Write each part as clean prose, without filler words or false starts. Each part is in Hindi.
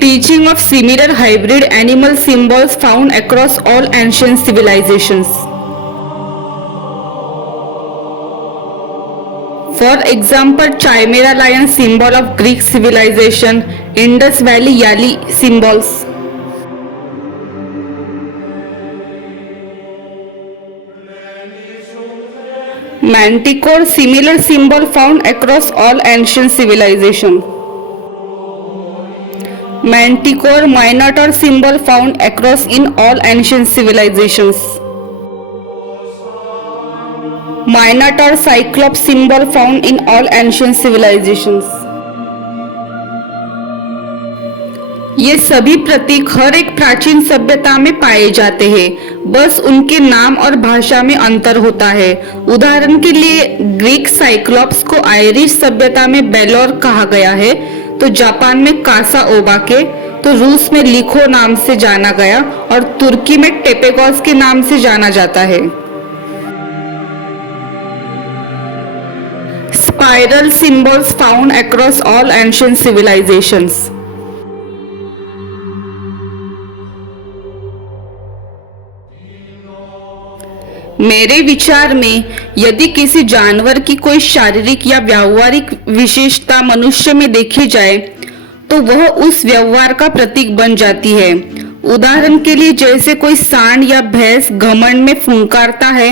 Teaching of similar hybrid animal symbols found across all ancient civilizations. For example, Chimera lion symbol of Greek civilization, Indus Valley Yali symbols. Manticore similar symbol found across all ancient civilization. Manticore Minotaur symbol found across in all ancient civilizations. Minotaur Cyclops symbol found in all ancient civilizations. ये सभी प्रतीक हर एक प्राचीन सभ्यता में पाए जाते हैं, बस उनके नाम और भाषा में अंतर होता है। उदाहरण के लिए ग्रीक साइक्लॉप्स को आयरिश सभ्यता में बेलोर कहा गया है, तो जापान में कासा ओबाके, तो रूस में लिखो नाम से जाना गया और तुर्की में टेपेगोस के नाम से जाना जाता है। Spiral symbols found across all ancient civilizations. मेरे विचार में यदि किसी जानवर की कोई शारीरिक या व्यावहारिक विशेषता मनुष्य में देखी जाए तो वह उस व्यवहार का प्रतीक बन जाती है। उदाहरण के लिए जैसे कोई सांड या भैंस घमंड में फुंकारता है,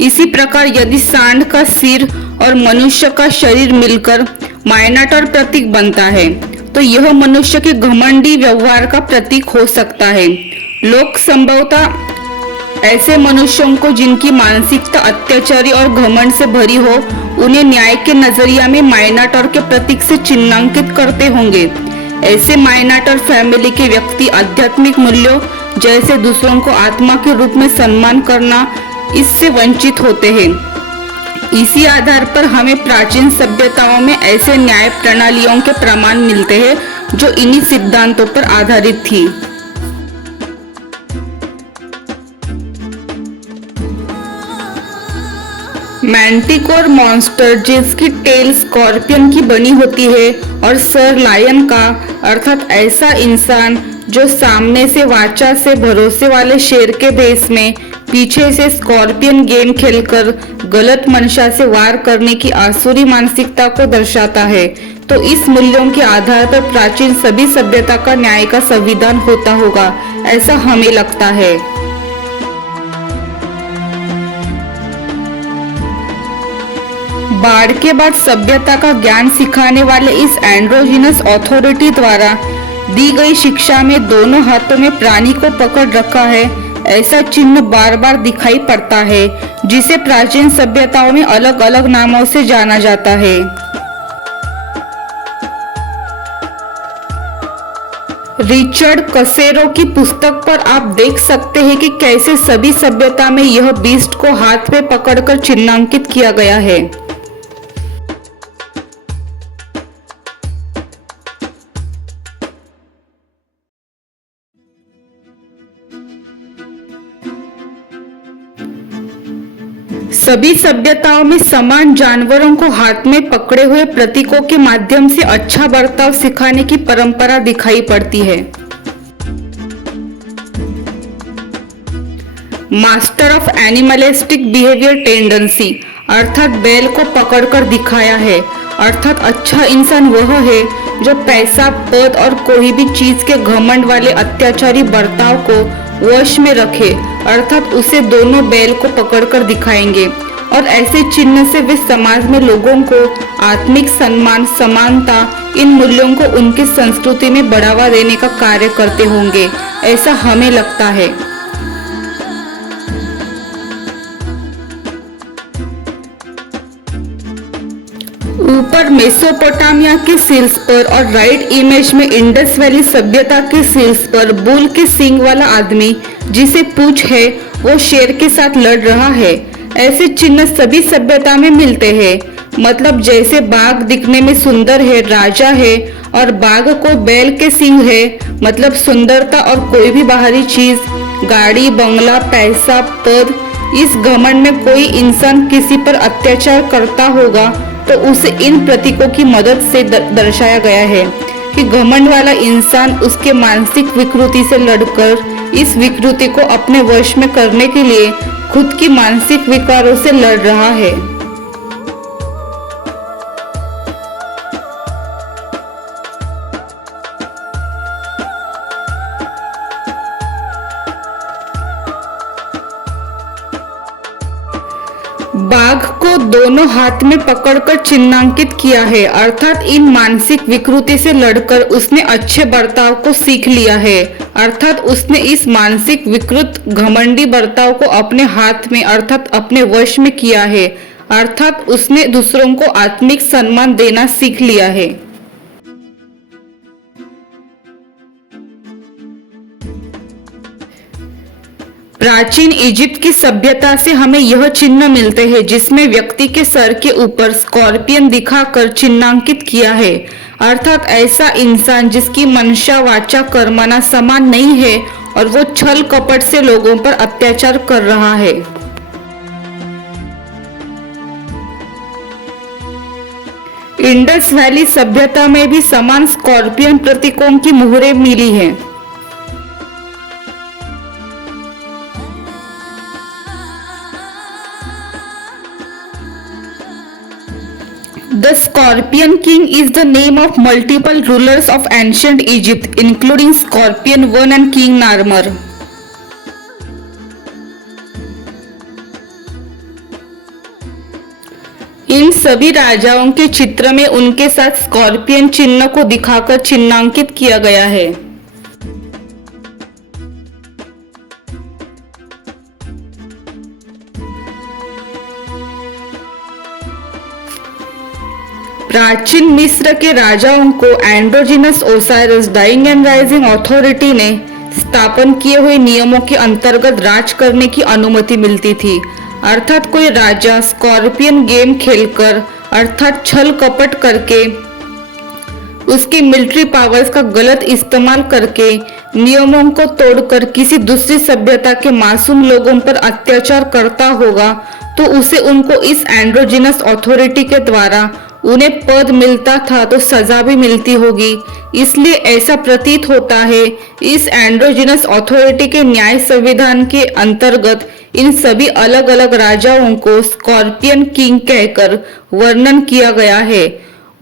इसी प्रकार यदि सांड का सिर और मनुष्य का शरीर मिलकर माइनाटोर प्रतीक बनता है तो यह मनुष्य के घमंडी व्यवहार का प्रतीक हो सकता है। लोग संभवतः ऐसे मनुष्यों को जिनकी मानसिकता अत्याचारी और घमंड से भरी हो, उन्हें न्याय के नजरिया में माइनाटोर के प्रतीक से चिन्हांकित करते होंगे। ऐसे माइनाटोर फैमिली के व्यक्ति आध्यात्मिक मूल्यों जैसे दूसरों को आत्मा के रूप में सम्मान करना, इससे वंचित होते हैं। इसी आधार पर हमें प्राचीन सभ्यताओं में ऐसे न्याय प्रणालियों के प्रमाण मिलते हैं जो इन्हीं सिद्धांतों पर आधारित थी। मैंटिकोर मॉन्स्टर जिसकी टेल स्कॉर्पियन की बनी होती है और सर लायन का, अर्थात ऐसा इंसान जो सामने से वाचा से भरोसे वाले शेर के भेष में पीछे से स्कॉर्पियन गेम खेलकर गलत मंशा से वार करने की आसुरी मानसिकता को दर्शाता है। तो इस मूल्यों के आधार पर प्राचीन सभी सभ्यता का न्याय का संविधान होता होगा, ऐसा हमें लगता है। बाढ़ के बाद सभ्यता का ज्ञान सिखाने वाले इस एंड्रोजिनस अथॉरिटी द्वारा दी गई शिक्षा में दोनों हाथों में प्राणी को पकड़ रखा है, ऐसा चिन्ह बार बार दिखाई पड़ता है, जिसे प्राचीन सभ्यताओं में अलग अलग नामों से जाना जाता है। रिचर्ड कसेरो की पुस्तक पर आप देख सकते हैं कि कैसे सभी सभ्यता में यह बीस्ट को हाथ में पकड़कर चिन्हांकित किया गया है। सभी सभ्यताओं में समान जानवरों को हाथ में पकड़े हुए प्रतीकों के माध्यम से अच्छा बर्ताव सिखाने की परंपरा दिखाई पड़ती है। Master of animalistic behaviour tendency, अर्थात बैल को पकड़कर दिखाया है, अर्थात अच्छा इंसान वह है जो पैसा, पद और कोई भी चीज के घमंड वाले अत्याचारी बर्ताव को वश में रखे, अर्थात उसे दोनों बैल को पकड़कर दिखाएंगे। और ऐसे चिन्ह से वे समाज में लोगों को आत्मिक सम्मान, समानता, इन मूल्यों को उनकी संस्कृति में बढ़ावा देने का कार्य करते होंगे, ऐसा हमें लगता है। ऊपर मेसोपोटामिया के सील्स पर और राइट इमेज में इंडस वैली सभ्यता के सील्स पर बुल के सींग वाला आदमी जिसे पूंछ है वो शेर के साथ लड़ रहा है। ऐसे चिन्ह सभी सभ्यता में मिलते हैं। मतलब जैसे बाघ दिखने में सुंदर है, राजा है, और बाघ को बैल के सींग है, मतलब सुंदरता और कोई भी बाहरी चीज, गाड़ी, बंगला, पैसा, पद, इस घमंड में कोई इंसान किसी पर अत्याचार करता होगा तो उसे इन प्रतीकों की मदद से दर्शाया गया है कि घमंड वाला इंसान उसके मानसिक विकृति से लड़कर इस विकृति को अपने वश में करने के लिए खुद की मानसिक विकारों से लड़ रहा है। बाघ को दोनों हाथ में पकड़कर चिन्हांकित किया है, अर्थात इन मानसिक विकृति से लड़कर उसने अच्छे बर्ताव को सीख लिया है, अर्थात उसने इस मानसिक विकृत घमंडी बर्ताव को अपने हाथ में अर्थात अपने वश में किया है, अर्थात उसने दूसरों को आत्मिक सम्मान देना सीख लिया है। प्राचीन इजिप्ट की सभ्यता से हमें यह चिन्ह मिलते हैं जिसमें व्यक्ति के सर के ऊपर स्कॉर्पियन दिखाकर चिन्हांकित किया है, अर्थात ऐसा इंसान जिसकी मंशा वाचा कर्मणा समान नहीं है और वो छल कपट से लोगों पर अत्याचार कर रहा है। इंडस वैली सभ्यता में भी समान स्कॉर्पियन प्रतीकों की मुहरें मिली हैं। The Scorpion King is the name of multiple rulers of ancient Egypt, including Scorpion I and King Narmer. इन सभी राजाओं के चित्र में उनके साथ स्कॉर्पियन चिन्ह को दिखाकर चिन्हांकित किया गया है। प्राचीन मिस्र के राजाओं को androgynous ओसाइरस dying and rising authority ने स्थापन किए हुए नियमों के अंतर्गत राज करने की अनुमति मिलती थी, अर्थात कोई राजा स्कॉर्पियन गेम खेलकर अर्थात छल कपट करके उसकी मिलिट्री पावर्स का गलत इस्तेमाल करके नियमों को तोड़कर किसी दूसरी सभ्यता के मासूम लोगों पर अत्याचार करता होगा तो उसे उनको इस एंड्रोजिनस अथॉरिटी के द्वारा उन्हें पद मिलता था तो सजा भी मिलती होगी। इसलिए ऐसा प्रतीत होता है इस एंड्रोजिनस अथॉरिटी के न्याय संविधान के अंतर्गत इन सभी अलग अलग राजाओं को स्कॉर्पियन किंग कहकर वर्णन किया गया है।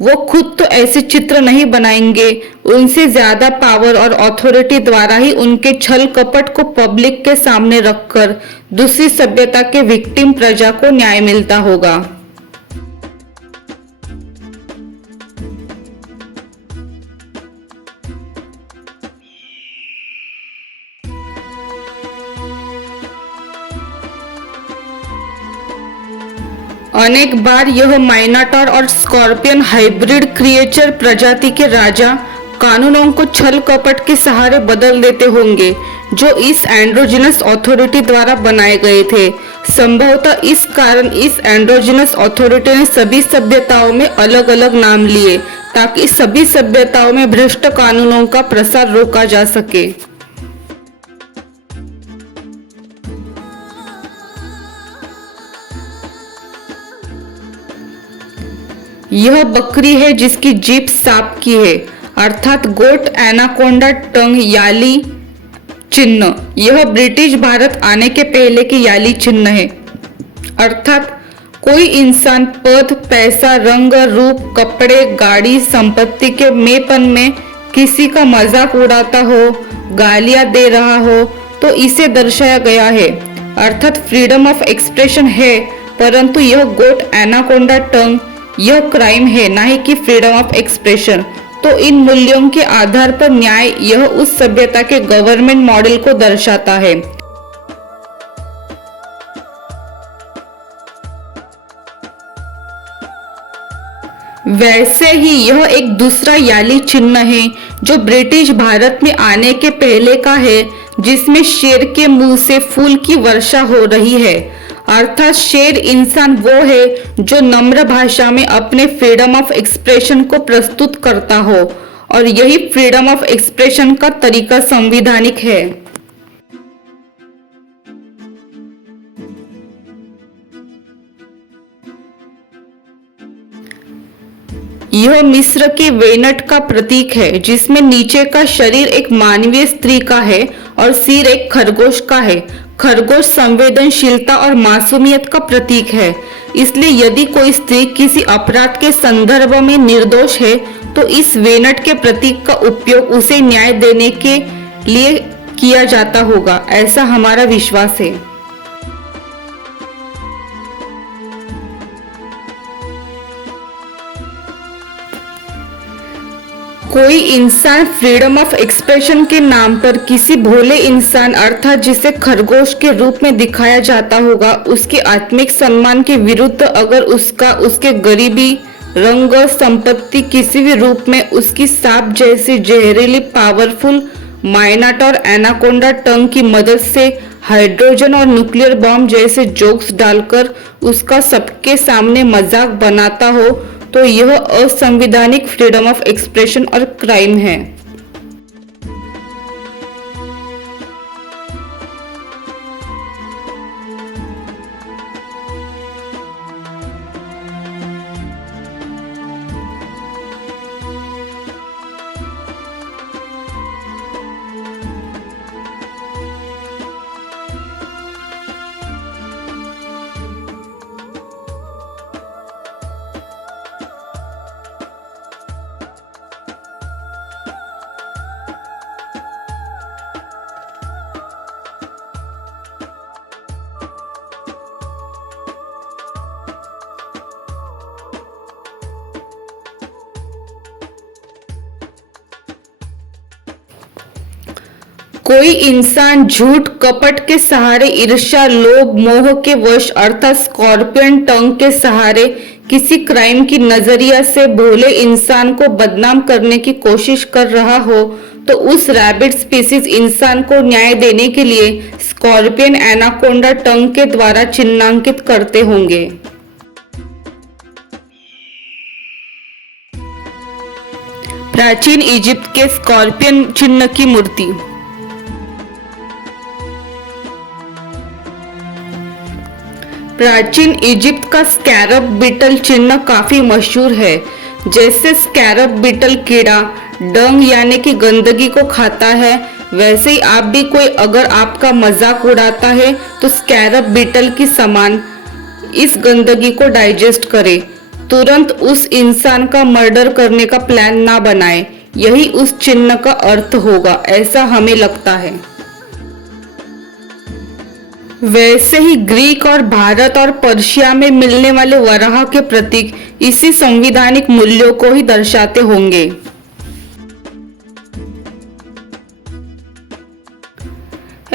वो खुद तो ऐसे चित्र नहीं बनाएंगे, उनसे ज्यादा पावर और अथॉरिटी द्वारा ही उनके छल कपट को पब्लिक के सामने रखकर दूसरी सभ्यता के विक्टिम प्रजा को न्याय मिलता होगा। अनेक बार यह माइनाटोर और स्कॉर्पियन हाइब्रिड क्रिएचर प्रजाति के राजा कानूनों को छल कपट के सहारे बदल देते होंगे जो इस एंड्रोजिनस अथॉरिटी द्वारा बनाए गए थे। संभवतः इस कारण इस एंड्रोजिनस अथॉरिटी ने सभी सभ्यताओं में अलग अलग नाम लिए ताकि सभी सभ्यताओं में भ्रष्ट कानूनों का प्रसार रोका जा सके। यह बकरी है जिसकी जीभ सांप की है, अर्थात गोट एनाकोंडा टंग याली चिन्ह। यह ब्रिटिश भारत आने के पहले के याली चिन्ह है, अर्थात कोई इंसान पद, पैसा, रंग, रूप, कपड़े, गाड़ी, संपत्ति के मेपन में किसी का मजाक उड़ाता हो, गालियां दे रहा हो तो इसे दर्शाया गया है, अर्थात फ्रीडम ऑफ एक्सप्रेशन है, परंतु यह गोट एनाकोंडा टंग यह क्राइम है, ना ही कि फ्रीडम ऑफ एक्सप्रेशन। तो इन मूल्यों के आधार पर न्याय यह उस सभ्यता के गवर्नमेंट मॉडल को दर्शाता है। वैसे ही यह एक दूसरा याली चिन्ह है जो ब्रिटिश भारत में आने के पहले का है, जिसमें शेर के मुंह से फूल की वर्षा हो रही है, अर्थात शेर इंसान वो है जो नम्र भाषा में अपने फ्रीडम ऑफ एक्सप्रेशन को प्रस्तुत करता हो और यही फ्रीडम ऑफ एक्सप्रेशन का तरीका संवैधानिक है। यह मिस्र के वेनट का प्रतीक है, जिसमें नीचे का शरीर एक मानवीय स्त्री का है और सिर एक खरगोश का है। खरगोश संवेदनशीलता और मासूमियत का प्रतीक है। इसलिए यदि कोई स्त्री किसी अपराध के संदर्भ में निर्दोष है, तो इस वेनट के प्रतीक का उपयोग उसे न्याय देने के लिए किया जाता होगा, ऐसा हमारा विश्वास है। कोई इंसान फ्रीडम ऑफ एक्सप्रेशन के नाम पर किसी भोले इंसान अर्थात जिसे खरगोश के रूप में दिखाया जाता होगा, उसके आत्मिक सम्मान के विरुद्ध अगर उसके गरीबी, रंग, संपत्ति किसी भी रूप में उसकी सांप जैसी जहरीली पावरफुल माइनाटोर एनाकोंडा टंग की मदद से हाइड्रोजन और न्यूक्लियर बॉम्ब जैसे जोक्स डालकर उसका सबके सामने मजाक बनाता हो, तो यह असंवैधानिक फ्रीडम ऑफ एक्सप्रेशन और क्राइम है। कोई इंसान झूठ कपट के सहारे, ईर्ष्या, लोभ, मोह के वश अर्थात स्कॉर्पियन टंग के सहारे किसी क्राइम की नजरिया से भोले इंसान को बदनाम करने की कोशिश कर रहा हो, तो उस रैबिट स्पीसीज इंसान को न्याय देने के लिए स्कॉर्पियन एनाकोंडा टंग के द्वारा चिन्हांकित करते होंगे। प्राचीन इजिप्ट के स्कॉर्पियन चिन्ह की मूर्ति। प्राचीन इजिप्ट का स्कैरब बीटल चिन्ह काफी मशहूर है। जैसे स्कैरब बीटल कीड़ा डंग यानी कि गंदगी को खाता है, वैसे ही आप भी कोई अगर आपका मजाक उड़ाता है तो स्कैरब बीटल की समान इस गंदगी को डाइजेस्ट करे। तुरंत उस इंसान का मर्डर करने का प्लान ना बनाए। यही उस चिन्ह का अर्थ होगा, ऐसा हमें लगता है। वैसे ही ग्रीक और भारत और पर्शिया में मिलने वाले वराह के प्रतीक इसी संवैधानिक मूल्यों को ही दर्शाते होंगे।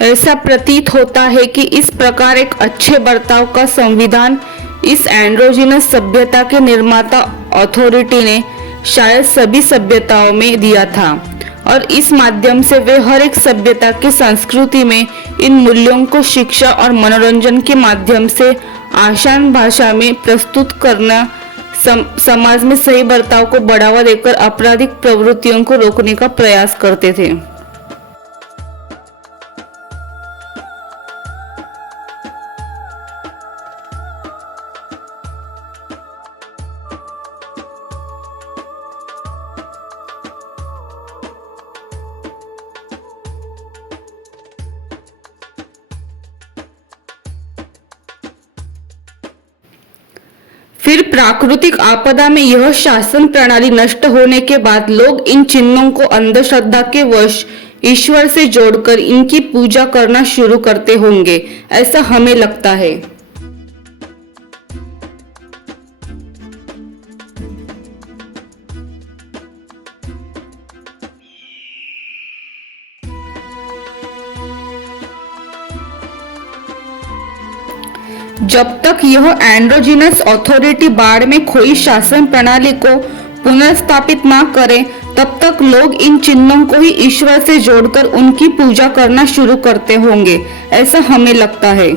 ऐसा प्रतीत होता है कि इस प्रकार एक अच्छे बर्ताव का संविधान इस एंड्रोजिनस सभ्यता के निर्माता अथॉरिटी ने शायद सभी सभ्यताओं में दिया था, और इस माध्यम से वे हर एक सभ्यता की संस्कृति में इन मूल्यों को शिक्षा और मनोरंजन के माध्यम से आसान भाषा में प्रस्तुत करना, समाज में सही बर्ताव को बढ़ावा देकर आपराधिक प्रवृत्तियों को रोकने का प्रयास करते थे। फिर प्राकृतिक आपदा में यह शासन प्रणाली नष्ट होने के बाद लोग इन चिन्हों को अंधश्रद्धा के वश ईश्वर से जोड़कर इनकी पूजा करना शुरू करते होंगे, ऐसा हमें लगता है। जब तक यह एंड्रोजिनस अथॉरिटी बाढ़ में खोई शासन प्रणाली को पुनर्स्थापित ना करे, तब तक लोग इन चिन्हों को ही ईश्वर से जोड़कर उनकी पूजा करना शुरू करते होंगे, ऐसा हमें लगता है।